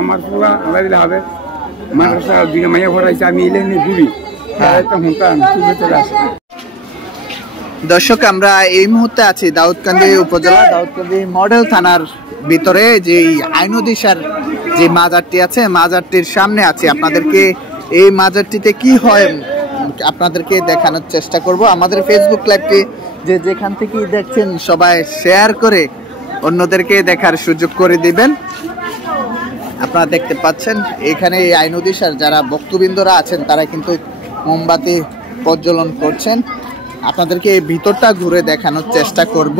আমার পুরা আল্লাহ দিলে হবে মাদ্রাসা দিকে মাইয়া পড়াইছে আমি এলেনি ঘুরি চলে আসে। দর্শক আমরা এই মুহূর্তে আছি দাউদকান্দি উপজেলা দাউদকান্দি মডেল থানার ভিতরে যে আইনুদিশার যে মাজারটি আছে মাজারটির সামনে আছি। আপনাদেরকে এই মাজারটিতে কি হয় আপনাদেরকে দেখানোর চেষ্টা করব। আমাদের ফেসবুক লাইভটি যে যেখান থেকে দেখছেন সবাই শেয়ার করে অন্যদেরকে দেখার সুযোগ করে দিবেন। আপনারা দেখতে পাচ্ছেন এখানে এই আইনুদিশার যারা ভক্তবৃন্দরা আছেন তারা কিন্তু মোমবাতি প্রজ্বলন করছেন। আপনাদেরকে এই ভিতরটা ঘুরে দেখানোর চেষ্টা করব।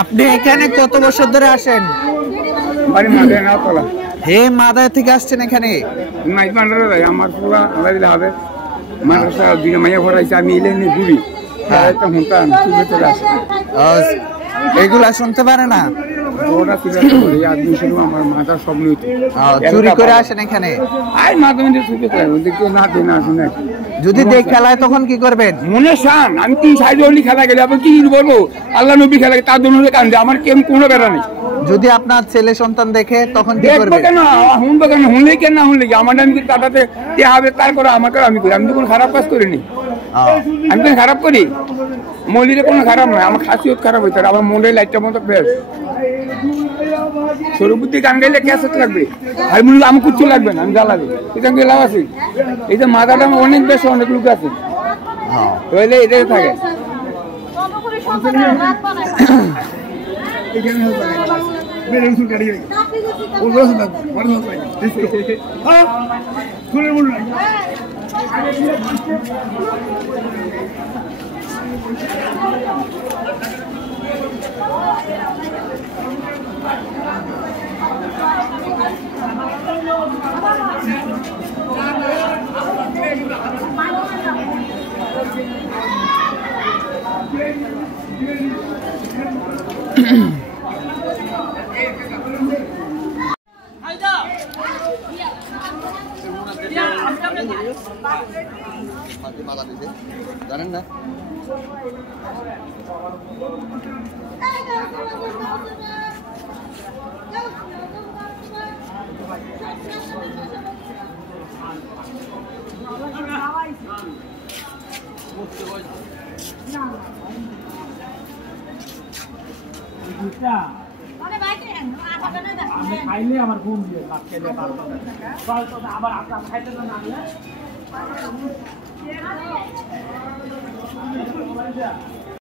আপনি এখানে কত বছর ধরে আসেন? হে মাদার থেকে আসছেন এখানে? আমার পুরা আল্লাহ দিলে হবে মাদ্রাসা দিকে মাইয়া পড়াইছে আমি এলেনি ঘুরি চলে আসে। এগুলা শুনতে পারে না আমার মাথা সব চুরি করে আসেন এখানে? যদি দেখ খেলায় তখন কি করবেন? মনে শান আমি কি সাইজলি খেলা গেলে আবার কি বলবো আল্লাহ নবী খেলা তার জন্য কান্দে আমার কেমন কোনো বেড়া নেই। যদি আপনার ছেলে সন্তান দেখে তখন কি করবেন? কেন শুনবো কেন শুনলে কেন না শুনলে আমার আমি তাতে হবে তার করে আমার আমি করি। আমি তো কোনো খারাপ কাজ করিনি। আমি তো খারাপ করি মলিরে কোনো খারাপ নয় আমার খাসিয়ত খারাপ হইতে আমার মনের লাইটটা মতো ফ্রেশ সরবুদ্ধি গান গাইলে ক্যাসেট লাগবে আর মূল্য আমার কিচ্ছু লাগবে না আমি জ্বালাবি এটা লাভ আছে। এই যে মাথাটা অনেক বেশি অনেক লোক আছে তাহলে এটাই থাকে। জানেন না খাইলে আমার ঘুম দিয়ে খেলে আবার আপনার খাইতে না